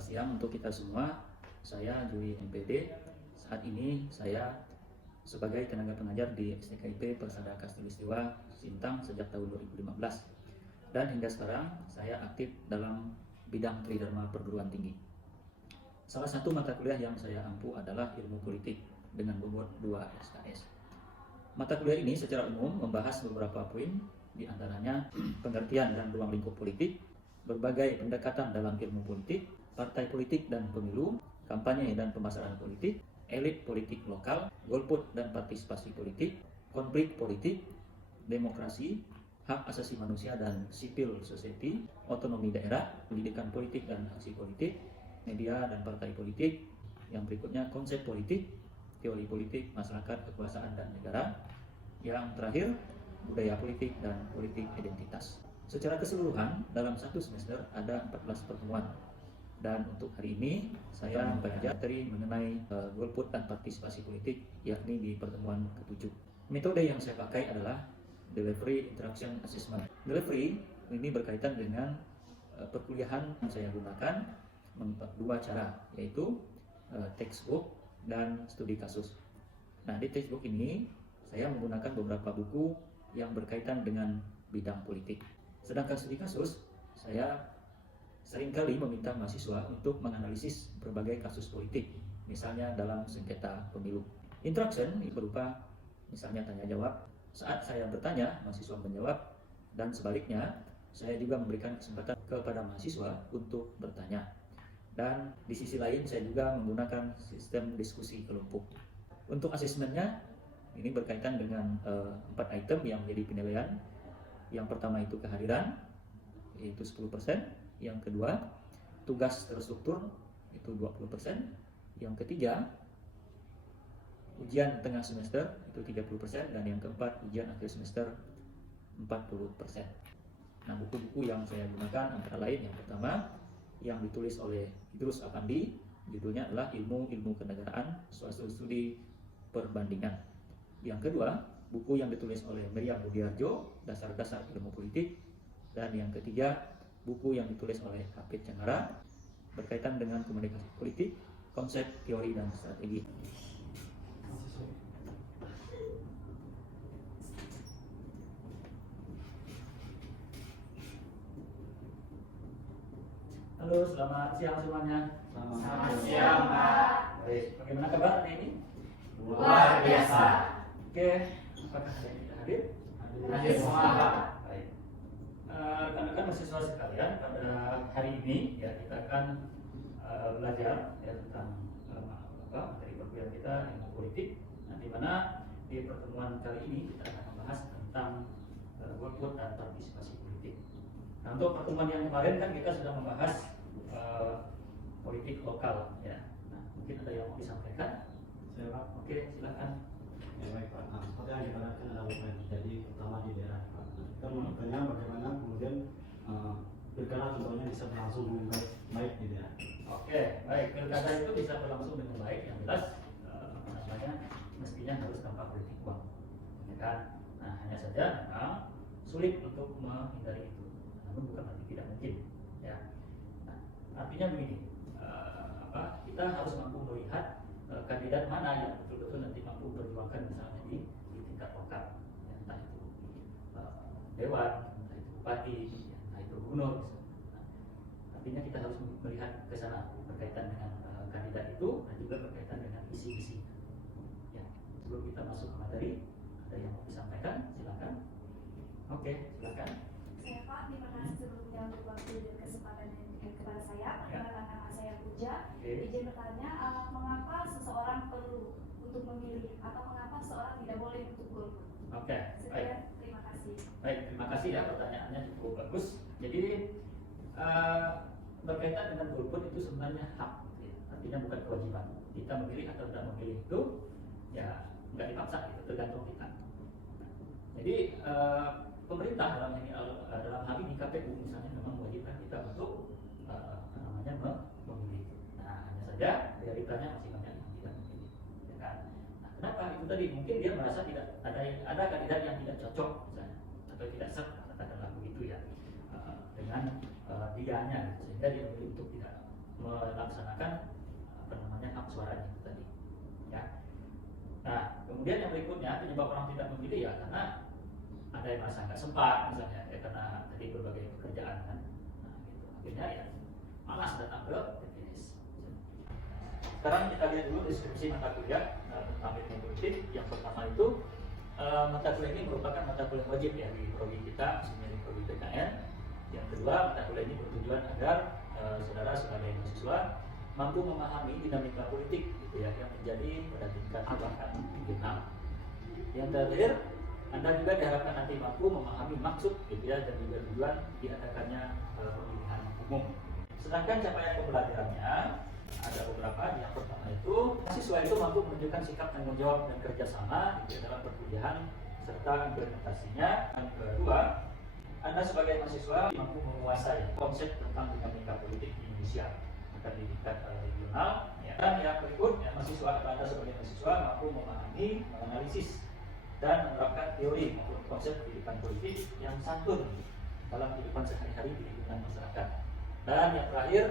siang untuk kita semua. Saya Juli MPD. Saat ini saya sebagai tenaga pengajar di STKIP Persada Katulistiwa Sintang sejak tahun 2015. Dan hingga sekarang saya aktif dalam bidang Tridharma perguruan tinggi. Salah satu mata kuliah yang saya ampu adalah ilmu politik dengan bobot 2 SKS. Mata kuliah ini secara umum membahas beberapa poin, di antaranya pengertian dan ruang lingkup politik, berbagai pendekatan dalam ilmu politik, partai politik dan pemilu, kampanye dan pemasaran politik, elit politik lokal, golput dan partisipasi politik, konflik politik, demokrasi, hak asasi manusia dan civil society, otonomi daerah, pendidikan politik dan aksi politik, media dan partai politik. Yang berikutnya konsep politik, teori politik, masyarakat, kekuasaan dan negara. Yang terakhir budaya politik dan politik identitas. Secara keseluruhan dalam satu semester ada 14 pertemuan. Dan untuk hari ini saya belajar materi mengenai golput dan partisipasi politik, yakni di pertemuan ke-7. Metode yang saya pakai adalah Delivery Interaction Assessment. Delivery ini berkaitan dengan perkuliahan yang saya gunakan dua cara, yaitu textbook dan studi kasus. Nah, di textbook ini saya menggunakan beberapa buku yang berkaitan dengan bidang politik. Sedangkan studi kasus, saya seringkali meminta mahasiswa untuk menganalisis berbagai kasus politik, misalnya dalam sengketa pemilu. Interaction berupa misalnya tanya jawab. Saat saya bertanya, mahasiswa menjawab, dan sebaliknya, saya juga memberikan kesempatan kepada mahasiswa untuk bertanya. Dan di sisi lain, saya juga menggunakan sistem diskusi kelompok. Untuk asesmennya, ini berkaitan dengan 4 item yang menjadi penilaian. Yang pertama itu kehadiran, yaitu 10%. Yang kedua, tugas terstruktur, itu 20%. Yang ketiga, ujian tengah semester, itu 30%. Dan yang keempat, ujian akhir semester, 40%. Nah, buku-buku yang saya gunakan antara lain, yang pertama, yang ditulis oleh Idrus Afandi, judulnya adalah Ilmu Kenegaraan, Suatu Studi Perbandingan. Yang kedua, buku yang ditulis oleh Miriam Budiarjo, Dasar-Dasar Ilmu Politik. Dan yang ketiga, buku yang ditulis oleh Hafid Cengara, berkaitan dengan komunikasi politik, konsep, teori, dan strategi. Halo, selamat siang semuanya. Selamat siang, Pak. Baik, bagaimana kabar hari ini? Luar biasa. Oke, apakah ada yang tidak hadir? Hadir semua, Pak. Baik. Rekan-rekan mahasiswa sekalian, pada hari ini ya kita akan belajar ya tentang materi perkuliahan kita ilmu politik. Nah, di mana di pertemuan kali ini kita akan membahas tentang golput dan partisipasi politik. Nah, untuk pertemuan yang kemarin kan kita sudah membahas politik lokal ya. Nah, mungkin ada yang mau disampaikan? Saya Pak. Oke, silakan. Ya baik Pak. Nah, seperti yang kita lihat ada apa yang terjadi terutama di daerah Pak. Nah, kita menentukannya bagaimana kemudian pilkada contohnya bisa berlangsung dengan baik di daerah. Oke, baik. Pilkada itu bisa berlangsung dengan baik. Yang jelas mestinya harus tanpa politik uang, ya kan? Nah, hanya saja memang sulit untuk menghindari itu. Namun bukan berarti tidak mungkin, ya. Nah, artinya begini, kita harus mampu melihat kandidat mana yang betul-betul nanti mampu memperjuangkan misalnya di tingkat lokal, ya, entah itu dewan, entah itu bupati, entah itu gubernur. Nah, artinya kita harus melihat ke sana berkaitan dengan kandidat itu dan juga berkaitan dengan isi-isi. Ya, sebelum kita masuk ke materi, ada yang mau disampaikan? Silakan. Oke, silakan. Saya Pak, terima kasih sebelumnya untuk waktu dan kesempatan yang diberikan kepada saya. Perkenalkan nama saya Puja. Izin bertanya, mengapa seseorang perlu untuk memilih atau mengapa seseorang tidak boleh untuk golput? Oke, baik. Sekian, terima kasih. Baik, terima kasih ya, pertanyaannya cukup bagus. Jadi berkaitan dengan golput itu sebenarnya hak, ya. Artinya bukan kewajiban. Kita memilih atau tidak memilih itu ya nggak dipaksa, itu tergantung kita. Jadi pemerintah dalam hal ini KPU misalnya memang mewajibkan kita untuk memilih. Nah, hanya saja realitanya masih banyak yang tidak memilih, ya kan? Nah, kenapa itu tadi? Mungkin dia merasa tidak ada kandidat yang tidak cocok misalnya, atau tidak serta katakanlah begitu ya dengan dianya, sehingga dia memilih untuk tidak melaksanakan hak suaranya itu tadi. Ya. Nah, kemudian yang berikutnya penyebab orang tidak memilih ya karena ada yang merasa nggak sempat misalnya ya karena tadi berbagai pekerjaan kan. Nah, gitu. Akhirnya ya malas datang ke TPS. Sekarang kita lihat dulu deskripsi mata kuliah tentang ilmu politik. Yang pertama itu mata kuliah ini merupakan mata kuliah wajib ya di prodi kita, khususnya di prodi PKN. Yang kedua, mata kuliah ini bertujuan agar saudara sebagai mahasiswa mampu memahami dinamika politik gitu ya yang terjadi pada tingkat bahkan regional. Yang terakhir, Anda juga diharapkan nanti mampu memahami maksud gitu ya dan juga tujuan diadakannya pemilihan umum. Sedangkan capaian pembelajarannya ada beberapa. Yang pertama itu siswa itu mampu menunjukkan sikap tanggung jawab dan kerjasama gitu, dalam perkuliahan serta implementasinya. Yang kedua, Anda sebagai mahasiswa mampu menguasai konsep tentang dinamika politik di Indonesia akan di tingkat regional. Ya. Dan yang berikutnya, mahasiswa Anda sebagai mahasiswa mampu memahami, menganalisis dan menerapkan teori maupun konsep pendidikan politik yang santun dalam kehidupan sehari-hari di lingkungan masyarakat. Dan yang terakhir,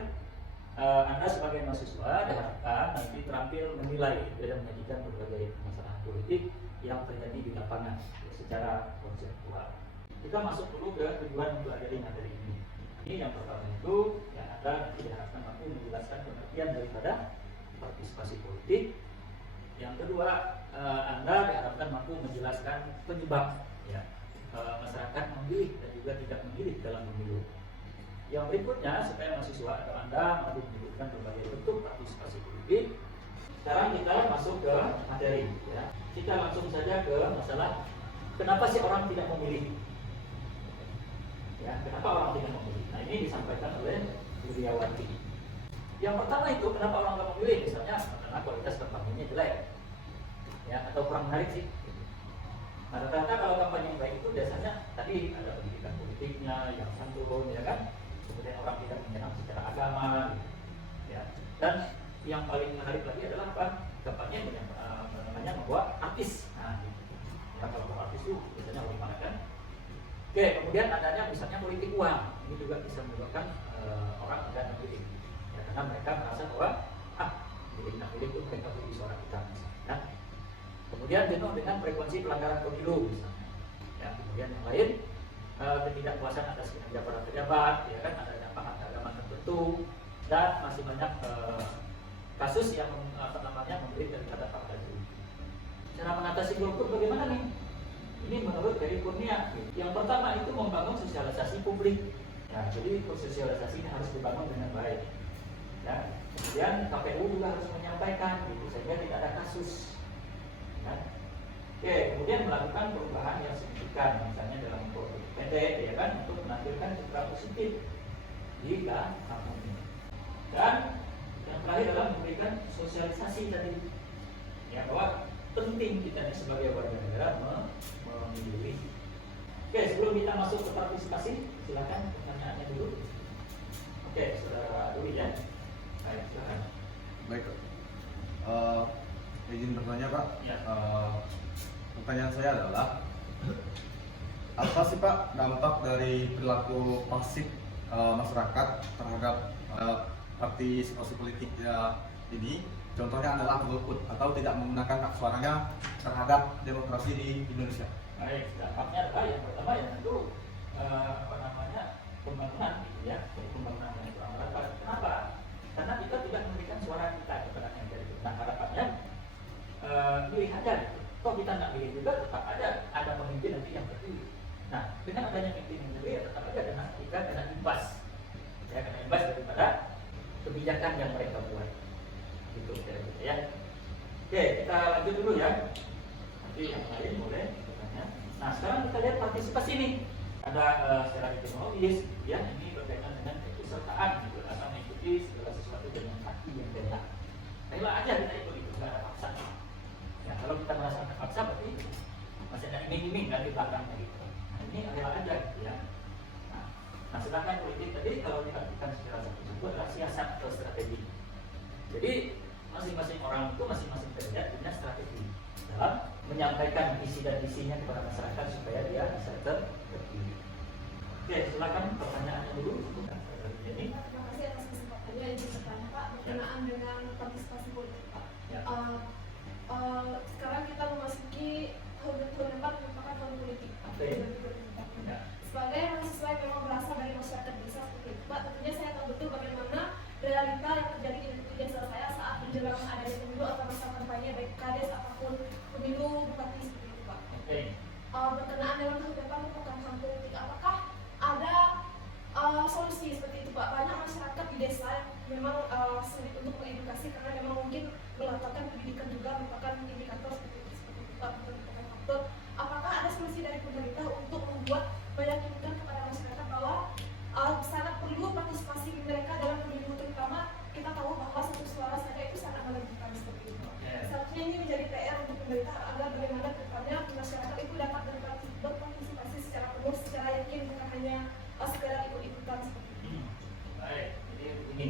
Anda sebagai mahasiswa diharapkan nanti terampil menilai dan menyajikan berbagai masalah politik yang terjadi di lapangan secara konseptual. Kita masuk dulu ke tujuan mempelajari materi ini. Ini yang pertama itu yang Anda diharapkan mampu menjelaskan pengertian daripada partisipasi politik. Yang kedua, Anda diharapkan mampu menjelaskan penyebab ya, masyarakat memilih dan juga tidak memilih dalam pemilu. Yang berikutnya, supaya mahasiswa atau Anda mampu menyebutkan berbagai bentuk partisipasi politik. Sekarang kita masuk ke materi. Ya. Kita langsung saja ke masalah kenapa sih orang tidak memilih? Ya, kenapa orang tidak memilih? Nah, ini disampaikan oleh Budiawati. Yang pertama itu kenapa orang tidak memilih? Misalnya karena kualitas kampanyenya jelek, ya atau kurang menarik sih. Nah, rata-rata kalau kampanye yang baik itu biasanya tadi ada pendidikan politiknya yang santun, ya kan? Kemudian orang tidak menyerang secara agama, gitu. Ya. Dan yang paling menarik lagi adalah apa? Kampanye yang membawa artis. Nah, gitu. Ya, kalau artis itu biasanya bagaimana kan? Oke, kemudian adanya misalnya politik uang, ini juga bisa menyebabkan orang tidak memilih, ya, karena mereka merasa bahwa pilih itu mereka beli suara kita, misalnya. Kemudian jenuh dengan frekuensi pelanggaran pemilu, misalnya. Ya, kemudian yang lain ketidakpuasan atas kinerja para pejabat, ya kan, adanya paham agama tertentu, dan masih banyak kasus yang memberi daripada fakta itu. Cara mengatasi golput bagaimana nih? Ini menurut Ferry Kurnia. Yang pertama itu membangun sosialisasi publik. Ya, jadi sosialisasinya harus dibangun dengan baik. Ya, kemudian KPU juga harus menyampaikan, gitu, sehingga tidak ada kasus. Ya. Oke, kemudian melakukan perubahan yang signifikan, misalnya dalam waktu pendek, ya kan, untuk menampilkan citra positif di kampung ini. Dan yang terakhir adalah memberikan sosialisasi tadi, ya bahwa penting kita sebagai warga negara memilih. Oke, sebelum kita masuk ke partisipasi, silakan pertanyaannya dulu. Oke, saudara Dwi ya. Baik, silakan. Baik, izin bertanya Pak. Ya. Pertanyaan saya adalah apa sih Pak dampak dari perilaku pasif masyarakat terhadap partisipasi politik ini? Contohnya adalah golput atau tidak menggunakan hak suaranya terhadap demokrasi di Indonesia. Baik, dampaknya adalah yang pertama ya tentu pembangunan gitu ya, pembangunan yang kurang merata. Kenapa? Karena kita tidak memberikan suara kita kepada yang dari kita. Nah, harapannya pilih aja gitu. Toh kita nggak pilih juga tetap ada pemimpin nanti yang terpilih. Nah, dengan adanya pemimpin yang terpilih tetap aja ada kita kena imbas. Ya, kena imbas daripada kebijakan yang mereka buat. Gitu ya. Oke, kita lanjut dulu ya. Nanti yang lain boleh bertanya. Nah, sekarang kita lihat partisipasi ini. Ada secara ekonomis, ya ini berkaitan dengan keikutsertaan, gitu, asal mengikuti segala sesuatu dengan hati yang beda. Ayolah aja kita ikut itu, nggak ada paksa. Ya, kalau kita merasa terpaksa berarti masih ada iming-iming kan di belakangnya gitu. Nah, ini ayolah aja, gitu ya. Nah, sedangkan politik tadi kalau diartikan secara satu adalah siasat atau strategi. Jadi masing-masing orang itu masing-masing kandidat punya strategi dalam menyampaikan visi dan visinya kepada masyarakat supaya dia bisa terpilih. Oke, silakan pertanyaannya dulu. Terima kasih atas kesempatannya. Izin bertanya, berkenaan dengan partisipasi politik, Pak. Ya. Sekarang kita memasuki tahun 2024 merupakan tahun politik, Pak. Oke. 2024. Ya. Sebagai mahasiswa yang memang berasal dari masyarakat desa seperti itu, Pak, tentunya saya tahu betul bagaimana realita yang terjadi di desa saya saat menjelang adanya pemilu atau masa kampanye baik kades ataupun pemilu bupati seperti itu, Pak. Oke. Berkenaan dengan tahun depan merupakan tahun politik, apakah ada solusi seperti itu, Pak? Banyak masyarakat di desa yang memang sulit untuk mengedukasi karena memang mungkin melakukan pendidikan juga merupakan indikator seperti itu, Pak, merupakan faktor. Apakah ada solusi dari pemerintah untuk membuat meyakinkan kepada masyarakat bahwa sangat perlu partisipasi mereka dalam pemilu, terutama kita tahu bahwa satu suara saja itu sangat menentukan seperti itu. Seharusnya ini menjadi PR untuk pemerintah agar bagaimana kedepannya masyarakat itu dapat berpartisipasi secara penuh, secara yakin, bukan hanya sekedar ikut-ikutan seperti itu. Baik, jadi begini,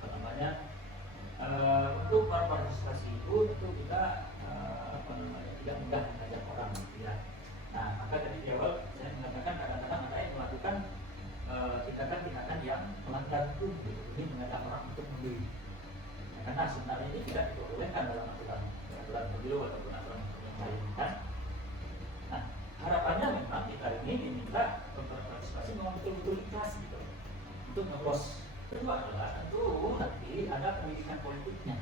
pertamanya untuk partisipasi itu tentu kita tidak mudah mengajak orang, ya. Nah, maka tadi di awal saya mengatakan kadang-kadang ada yang melakukan tindakan-tindakan yang melanggar hukum, gitu. Ini mengajak orang untuk memilih. Nah, karena sebenarnya ini tidak diperbolehkan dalam aturan pemilu ataupun aturan yang lain, kan? Nah, harapannya memang kita ini diminta berpartisipasi memang betul-betul ikhlas gitu untuk nge-close. Kedua adalah tentu nanti ada pendidikan politiknya.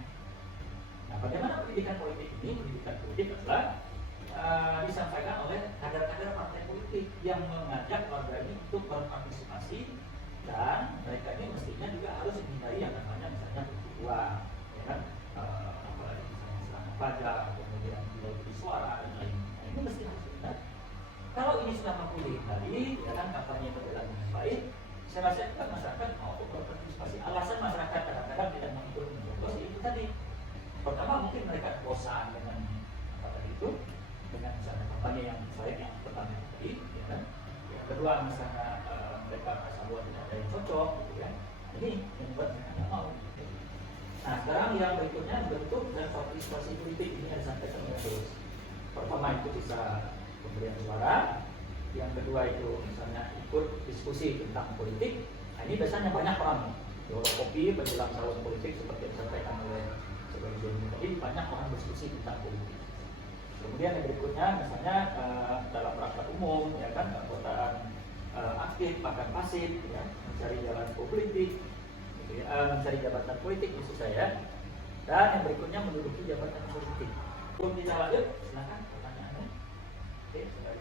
Nah, bagaimana pendidikan politik ini? Pendidikan politik adalah disampaikan oleh kader-kader partai politik yang mengajak warga ini untuk berpartisipasi, dan mereka ini mestinya juga harus menghindari yang namanya misalnya uang, ya kan? Apalagi misalnya selama pajak, kemudian jual beli suara dan lain-lain. Nah, ini mesti harus dihindari. Kalau ini sudah mampu dihindari, ya kan, kampanye berjalan dengan baik, saya rasa juga masyarakat mau berpartisipasi. Alasan masyarakat kadang-kadang tidak mau ikut mencoblos itu tadi. Pertama mungkin mereka bosan dengan apa tadi itu, dengan misalnya kampanye yang baik yang pertama tadi, ya kan. Yang kedua misalnya mereka merasa bahwa tidak ada yang cocok, gitu kan. Ini yang membuat mereka tidak mau. Nah, sekarang yang berikutnya bentuk dan partisipasi politik ini yang disampaikan oleh terus. Pertama itu bisa pemberian suara, yang kedua itu misalnya ikut diskusi tentang politik. Nah, ini biasanya banyak orang jual kopi menjelang tahun politik seperti yang disampaikan oleh sebagian tadi, banyak orang diskusi tentang politik. Kemudian yang berikutnya misalnya dalam rapat umum, ya kan, keanggotaan aktif bahkan pasif, ya, mencari jalan politik, gitu ya, mencari jabatan politik maksud saya. Dan yang berikutnya menduduki jabatan politik. Sebelum kita lanjut, silakan pertanyaannya. Oke, silakan.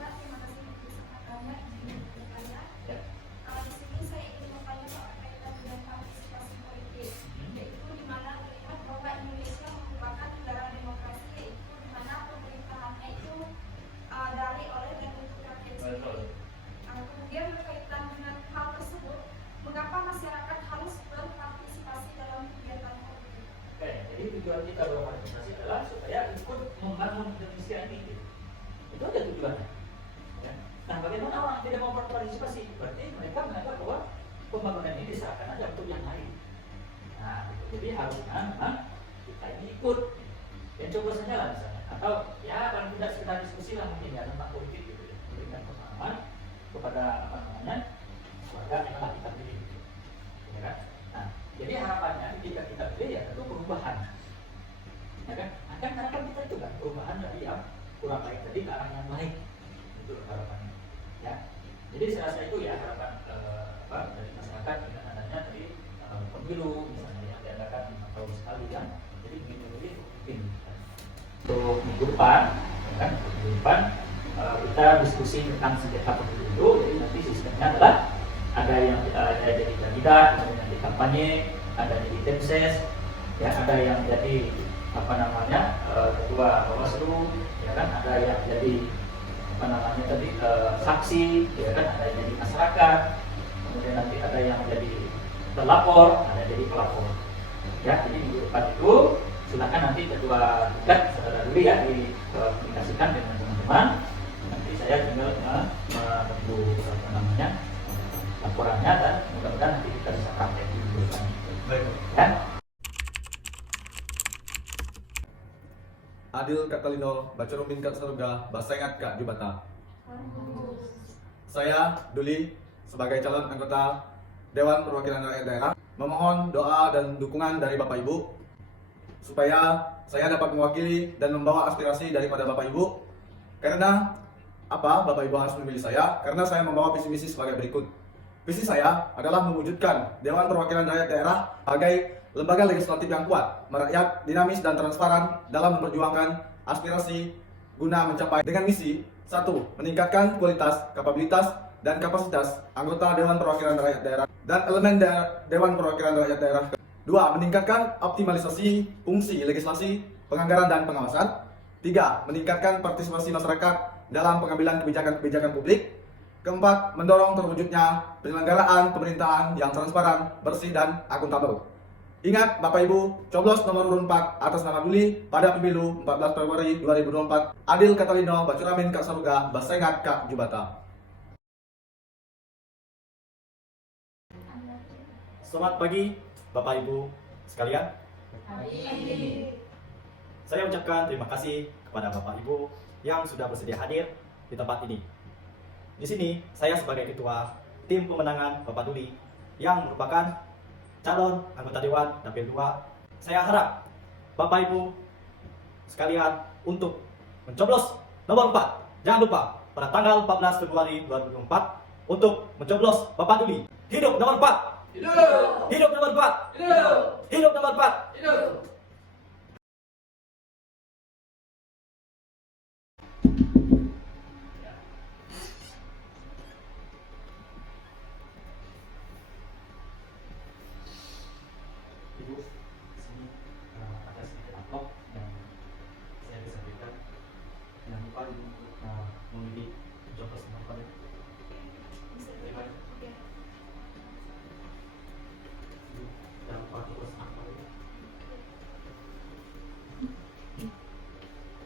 Pak, terima kasih untuk kesempatannya. Ya. Di sini saya ingin bertanya soal kaitan dengan partisipasi politik, yaitu di mana melihat bahwa Indonesia merupakan negara demokrasi, yaitu di mana pemerintahannya itu dari oleh dan untuk rakyat sendiri. Kemudian berkaitan dengan hal tersebut, mengapa masyarakat harus berpartisipasi dalam kegiatan politik? Oke, jadi tujuan kita berpartisipasi adalah supaya ikut membangun Indonesia ini. Itu aja tujuannya. Ya. Nah, bagaimana orang tidak mau berpartisipasi? Berarti mereka menganggap bahwa pembangunan ini diserahkan aja untuk yang lain. Nah, gitu. Jadi harusnya memang kita ini ikut. Ya coba saja lah misalnya. Atau ya paling tidak sekedar diskusi lah mungkin ya tentang politik gitu ya. Memberikan pemahaman kepada apa namanya warga yang telah kita pilih. Ya kan? Nah, jadi harapannya jika kita pilih ya tentu perubahan. Ya kan? Akan harapan kita itu kan perubahan dari yang kurang baik tadi ke arah yang baik. Itu harapannya. Ya. Jadi saya rasa itu ya harapan dari masyarakat dengan adanya tadi pemilu misalnya yang diadakan 5 tahun sekali ya. Jadi begini mungkin untuk minggu depan, ya kan? Minggu depan kita diskusi tentang sengketa pemilu itu. Jadi nanti sistemnya adalah ada yang jadi kandidat, ada yang jadi kampanye, ada yang jadi tim ses, ya ada yang jadi apa namanya ketua Bawaslu, ya kan, ada yang jadi apa namanya tadi saksi, ya kan, ada yang jadi masyarakat, kemudian nanti ada yang jadi terlapor, ada yang jadi pelapor. Ya, jadi minggu depan itu silakan nanti ketua tingkat saudara dulu ya dikomunikasikan dengan teman-teman. Nanti saya tinggal menunggu apa namanya laporannya dan mudah-mudahan nanti kita bisa praktek di minggu depan. Baik. Ya. Adil Katalino, baca ruminkat saruga, bahasa ingat Kak Jubata. Saya Duli sebagai calon anggota Dewan Perwakilan Rakyat Daerah memohon doa dan dukungan dari Bapak Ibu supaya saya dapat mewakili dan membawa aspirasi daripada Bapak Ibu. Karena apa Bapak Ibu harus memilih saya? Karena saya membawa visi misi sebagai berikut. Visi saya adalah mewujudkan Dewan Perwakilan Rakyat Daerah sebagai lembaga legislatif yang kuat, merakyat, dinamis, dan transparan dalam memperjuangkan aspirasi guna mencapai dengan misi 1. Meningkatkan kualitas, kapabilitas, dan kapasitas anggota Dewan Perwakilan Rakyat Daerah dan elemen Dewan Perwakilan Rakyat Daerah. 2. Meningkatkan optimalisasi fungsi legislasi, penganggaran, dan pengawasan. 3. Meningkatkan partisipasi masyarakat dalam pengambilan kebijakan publik. 4. Mendorong terwujudnya penyelenggaraan pemerintahan yang transparan, bersih, dan akuntabel. Ingat Bapak Ibu, coblos nomor urut 4 atas nama Duli pada pemilu 14 Februari 2024. Adil Katalino, Bacuramin Kak Saruga, Basengat Kak Jubata. Selamat pagi Bapak Ibu sekalian. Saya ucapkan terima kasih kepada Bapak Ibu yang sudah bersedia hadir di tempat ini. Di sini saya sebagai ketua tim pemenangan Bapak Duli yang merupakan calon anggota Dewan Dapil 2. Saya harap Bapak Ibu sekalian untuk mencoblos nomor 4. Jangan lupa pada tanggal 14 Februari 2024 untuk mencoblos Bapak Duli. Hidup nomor 4. Hidup! Hidup nomor 4. Hidup! Hidup nomor 4. Hidup! Ibu, sini ada sedikit amplop yang saya bisa berikan. Jangan lupa Ibu memilih mencoblos nomor 4. Terima kasih. Ibu, jangan lupa coblos apa ini.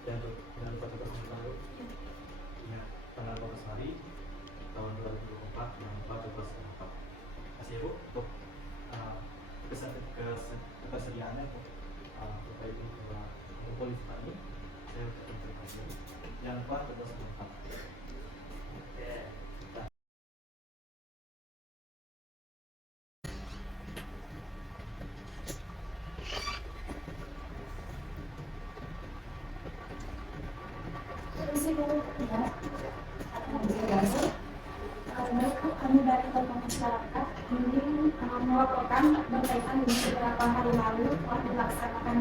Jangan lupa coblos nomor 4. Ya, tanggal 12 hari tahun 2024. Jangan lupa coblos nomor 4. Terima kasih Ibu untuk ketersediaannya untuk Bapak Ibu mengumpul di tempat ini. Saya ucapkan terima kasih. Jangan lupa coblos nomor 4. Kami dari Kelompok Masyarakat ini melaporkan berkaitan dengan beberapa hari lalu telah dilaksanakan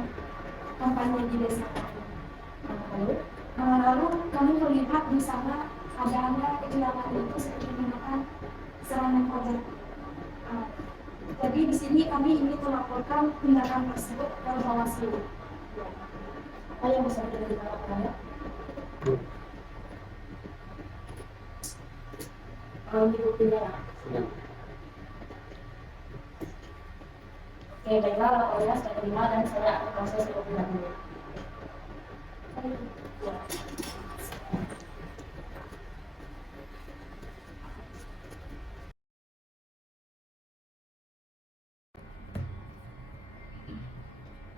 kampanye di desa kami. Lalu kami melihat di sana ada kegiatan itu seperti menggunakan serangan fajar. Jadi di sini kami ingin melaporkan tindakan tersebut ke Bawaslu. Apa yang bisa kita lakukan ya? Buktinya. Oke, baiklah, laporannya saya terima dan saya akan proses lebih lanjut.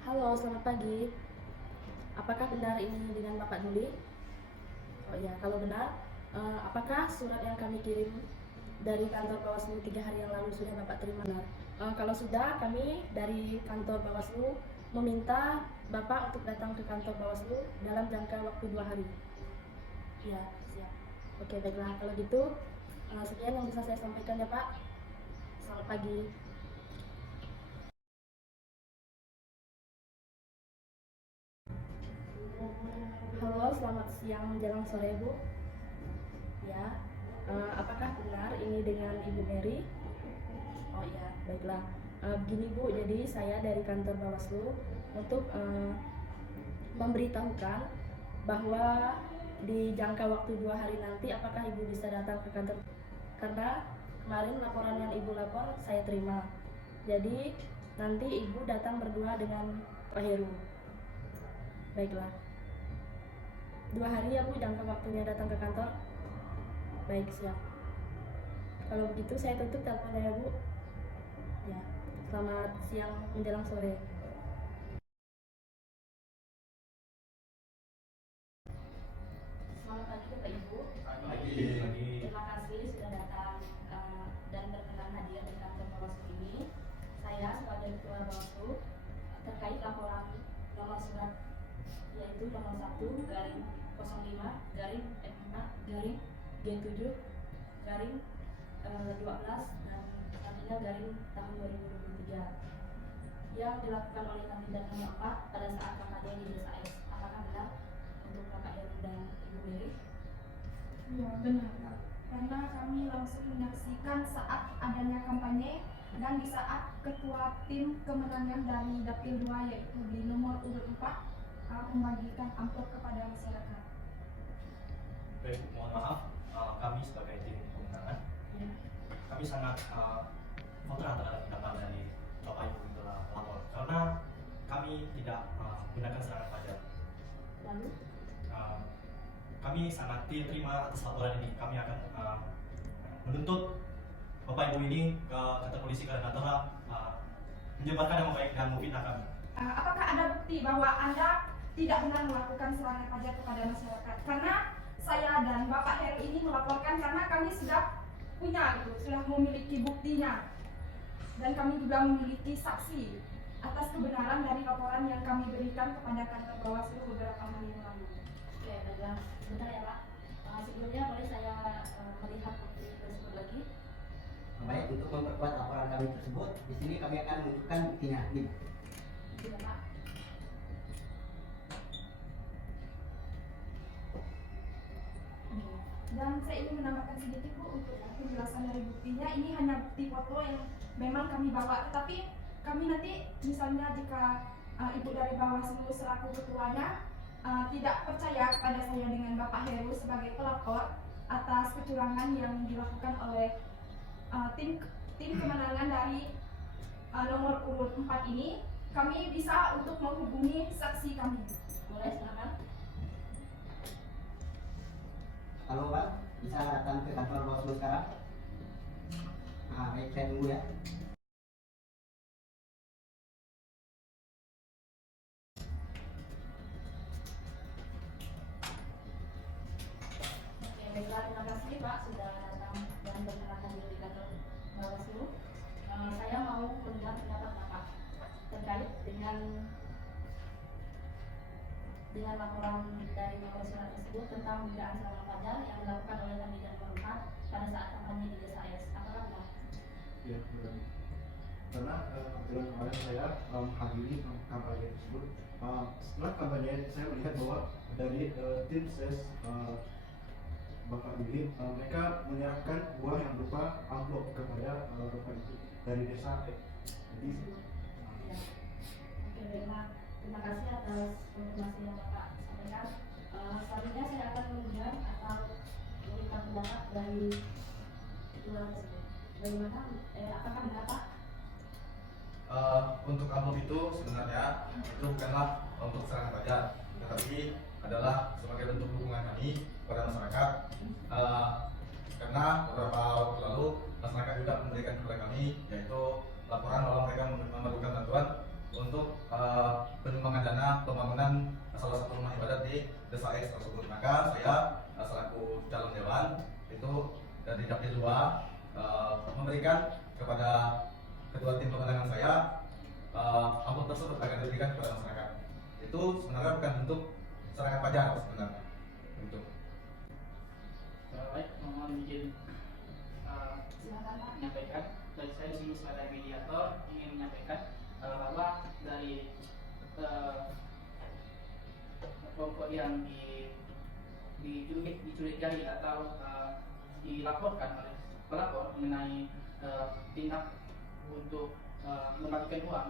Halo, selamat pagi. Apakah benar ini dengan Bapak Duli? Oh ya, kalau benar, apakah surat yang kami kirim dari kantor Bawaslu 3 hari yang lalu sudah Bapak terima? Kalau sudah, kami dari kantor Bawaslu meminta Bapak untuk datang ke kantor Bawaslu dalam jangka waktu 2 hari. Ya, siap. Oke, baiklah. Kalau gitu, sekian yang bisa saya sampaikan ya Pak. Selamat pagi. Halo, selamat siang menjelang sore Bu. Ya, apakah benar ini dengan Ibu Mary? Oh ya, baiklah. Begini Bu, jadi saya dari kantor Bawaslu untuk memberitahukan bahwa di jangka waktu 2 hari nanti apakah Ibu bisa datang ke kantor, karena kemarin laporan yang Ibu lapor saya terima. Jadi nanti Ibu datang berdua dengan Pak Heru. Baiklah. 2 hari ya Bu jangka waktunya datang ke kantor. Baik, siap. Kalau begitu saya tutup teleponnya ya Bu. Ya, selamat siang menjelang sore. Selamat pagi Bapak Ibu. Pagi. Terima kasih sudah datang dan berkenan hadir di kantor Bawaslu ini. Saya nomor surat yaitu nomor 1 garing 05 garing M4 garing G7 garing 12 dan selanjutnya garing tahun 2023 yang dilakukan oleh kandidat nomor 4 pada saat kampanye di Desa S. Apakah benar untuk Bapak Heru dan Ibu Mary? Ya benar Kak. Karena kami langsung menyaksikan saat adanya kampanye dan di saat ketua tim kemenangan dari Dapil 2 yaitu di nomor urut 4 membagikan amplop kepada masyarakat. Baik, mohon maaf, kami sebagai tim pemenangan, kami sangat kontra terhadap tindakan dari Bapak Ibu pelapor karena kami tidak menggunakan serangan fajar. Lalu? Kami sangat tidak terima atas laporan ini. Kami akan menuntut Bapak Ibu ini ke kantor polisi karena telah menyebarkan nama baik dan memfitnah kami. Apakah ada bukti bahwa Anda tidak benar melakukan serangan pajak kepada masyarakat? Karena saya dan Bapak Heru ini melaporkan karena kami sudah punya sudah memiliki buktinya dan kami juga memiliki saksi atas kebenaran dari laporan yang kami berikan kepada kantor Bawaslu beberapa hari yang lalu. Oke, baiklah. Sebentar ya Pak. Sebelumnya boleh saya melihat bukti tersebut lagi? Baik, untuk memperkuat laporan kami tersebut, di sini kami akan menunjukkan buktinya. Tidak Pak. Dan saya ingin menambahkan sedikit Bu untuk penjelasan dari buktinya. Ini hanya bukti foto yang memang kami bawa, tetapi kami nanti misalnya jika Ibu dari Bawaslu selaku ketuanya tidak percaya kepada saya dengan Bapak Heru sebagai pelapor atas kecurangan yang dilakukan oleh tim kemenangan dari nomor urut 4 ini, kami bisa untuk menghubungi saksi kami. Boleh silakan. Halo Pak, bisa datang ke kantor Bawaslu sekarang? Baik, saya tunggu ya. Oke, baiklah, terima kasih Pak sudah datang dan berkenan hadir di kantor Bawaslu. Saya mau mendengar pendapat Bapak terkait dengan laporan dari nomor surat tersebut tentang dugaan serangan fajar yang dilakukan oleh kandidat nomor 4 pada saat kampanye di Desa S. Apakah benar? Ya, benar. Karena kebetulan kemarin saya menghadiri kampanye tersebut. Setelah kampanye saya melihat bahwa dari tim ses Bapak Willy, mereka menyerahkan uang yang berupa amplop kepada Bapak itu dari desa. Jadi Ya. Oke, baiklah. Terima kasih atas informasi yang Bapak sampaikan. Selanjutnya saya akan mendengar atau memberikan pendapat dari kedua tersebut. Bagaimana? Apakah benar Pak? untuk amplop itu sebenarnya itu bukanlah untuk serangan fajar, tetapi adalah sebagai bentuk dukungan kami kepada masyarakat. Karena beberapa waktu lalu masyarakat juga memberikan kepada kami yaitu laporan bahwa mereka memerlukan bantuan untuk pengembangan dana pembangunan salah satu rumah ibadat di Desa X tersebut. Maka saya selaku calon dewan itu dari Dapil 2 memberikan kepada ketua tim pemenangan saya amplop tersebut akan diberikan kepada masyarakat. Itu sebenarnya bukan bentuk serangan fajar sebenarnya. Begitu. Baik, mohon izin Silakan Pak. menyampaikan dari saya di sini sebagai mediator ingin menyampaikan bahwa dari kelompok yang dicurigai atau dilaporkan oleh pelapor mengenai tindak untuk membagikan uang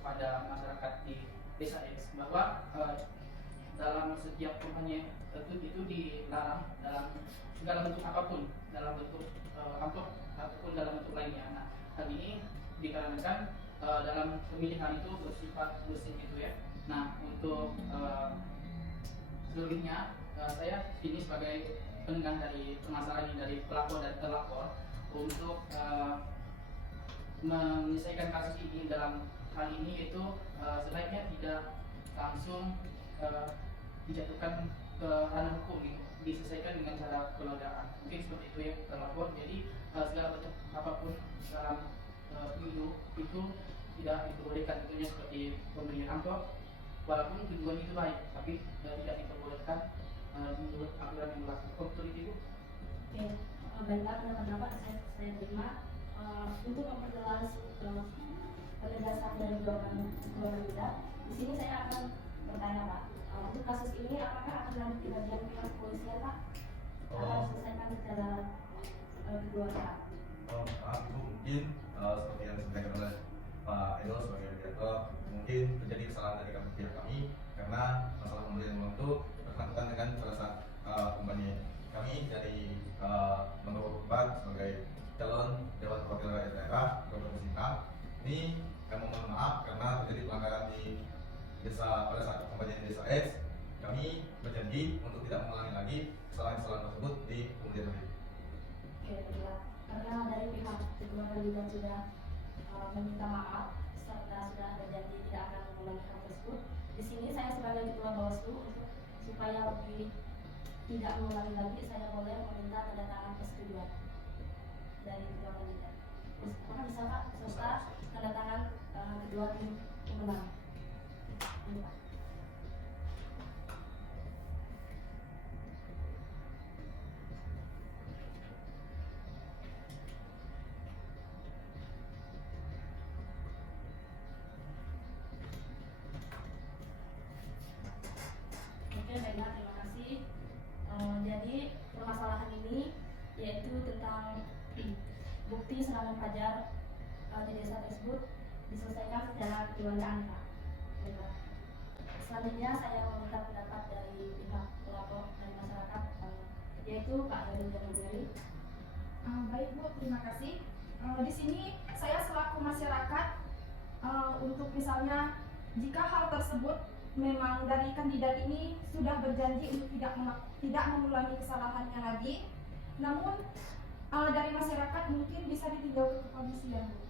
kepada masyarakat di Desa X, bahwa dalam setiap kampanye itu dilarang dalam segala bentuk apapun, dalam bentuk amplop ataupun dalam bentuk lainnya. Nah, hal ini dikarenakan dalam pemilihan itu bersifat bersih gitu ya. Nah, untuk selebihnya saya ini sebagai penengah dari permasalahan ini dari pelapor dan terlapor untuk menyelesaikan kasus ini. Dalam hal ini itu sebaiknya tidak langsung dijatuhkan ke ranah hukum, diselesaikan dengan cara penodaan. Mungkin seperti itu ya terlapor. Jadi segala bentuk apapun dalam pemilu itu tidak diperbolehkan, tentunya seperti pemberian amplop, walaupun tujuan itu baik, tapi tidak diperbolehkan menurut aturan yang berlaku. Betul itu Ibu? Oke, baiklah pendapat saya terima. Untuk memperjelas penegasan dari dua kandidat, di sini saya akan bertanya Pak, untuk kasus ini apakah akan lanjut di bagian pihak kepolisian Pak? Akan selesaikan secara kedua pihak? Mungkin seperti yang disampaikan oleh Pak Edo sebagai mediator, mungkin terjadi kesalahan dari pihak kami karena masalah pemberian uang itu bersangkutan dengan salah satu kompani kami dari nomor 4 sebagai calon Dewan Perwakilan Rakyat Daerah Kabupaten Sintang. Ini kami mohon maaf karena terjadi pelanggaran di desa pada saat kampanye di desa X. Kami berjanji untuk tidak mengulangi lagi kesalahan-kesalahan tersebut di kemudian hari. Oke, baiklah. Karena dari pihak kedua kandidat sudah meminta maaf serta sudah berjanji tidak akan mengulangi hal tersebut. Di sini saya sebagai ketua Bawaslu supaya lebih tidak mengulangi lagi, saya boleh meminta tanda tangan persetujuan dari kedua kandidat. Apakah bisa Pak serta tanda tangan kedua tim pemenang? Ini Pak. Oke, baiklah, terima kasih. Jadi permasalahan ini yaitu tentang bukti serangan fajar di desa tersebut diselesaikan secara kekeluargaan Pak. Baiklah. Selanjutnya saya meminta pendapat dari pihak pelapor dari masyarakat, yaitu Pak Gaduh Jamudari. Baik Bu, terima kasih. Di sini saya selaku masyarakat untuk misalnya jika hal tersebut memang dari kandidat ini sudah berjanji untuk tidak mengulangi kesalahannya lagi, namun dari masyarakat mungkin bisa ditinjau ke kepolisian Bu,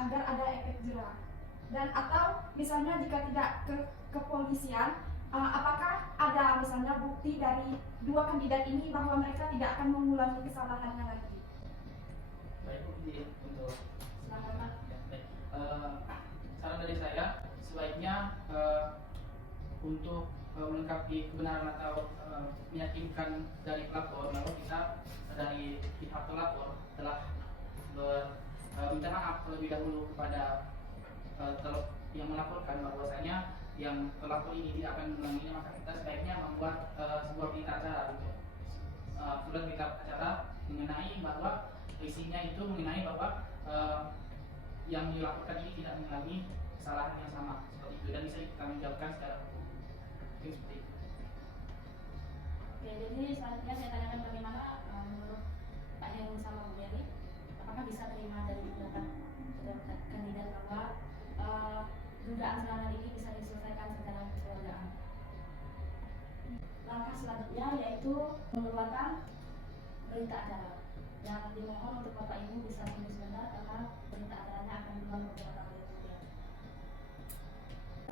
agar ada efek jerah. Dan atau misalnya jika tidak ke kepolisian, apakah ada misalnya bukti dari dua kandidat ini bahwa mereka tidak akan mengulangi kesalahannya lagi? Baik Bu, izin untuk Silakan Pak. ya, baik. Saran dari saya sebaiknya untuk melengkapi kebenaran atau meyakinkan dari pelapor, lalu kita dari pihak pelapor telah minta maaf terlebih dahulu kepada yang melaporkan bahwasanya yang pelapor ini tidak akan mengulanginya, maka kita sebaiknya membuat sebuah berita acara gitu. Surat berita acara mengenai bahwa isinya itu mengenai bahwa yang dilaporkan ini tidak mengulangi kesalahan yang sama seperti itu dan bisa kami jawabkan secara hukum. Mungkin seperti itu. Oke, jadi selanjutnya saya tanyakan bagaimana menurut Pak Heru sama Bu Mary, apakah bisa terima dari pendapat kandidat bahwa dugaan serangan ini bisa diselesaikan secara kekeluargaan? Langkah selanjutnya yaitu mengeluarkan berita acara, yang dimohon untuk Bapak Ibu bisa tunggu sebentar karena berita acaranya akan keluar beberapa menit kemudian.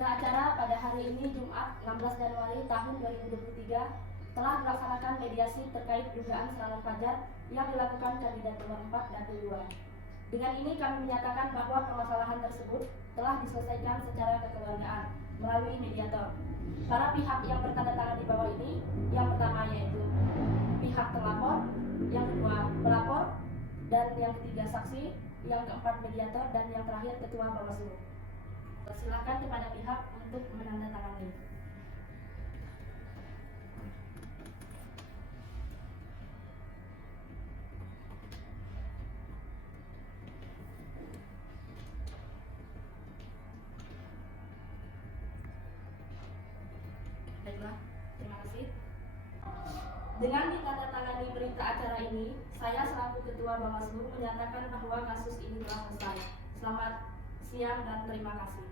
Acara pada hari ini Jumat 16 Januari tahun 2023 telah dilaksanakan mediasi terkait dugaan serangan fajar yang dilakukan kandidat nomor 4 dan 2. Dengan ini kami menyatakan bahwa permasalahan tersebut telah diselesaikan secara kekeluargaan melalui mediator. Para pihak yang bertanda tangan di bawah ini, yang pertama yaitu pihak terlapor, yang kedua pelapor, dan yang ketiga saksi, yang keempat mediator, dan yang terakhir ketua Bawaslu. Silakan kepada pihak untuk menandatangani. Baiklah, terima kasih. Dengan ditandatangani berita acara ini, saya selaku Ketua Bawaslu menyatakan bahwa kasus ini telah selesai. Selamat siang dan terima kasih.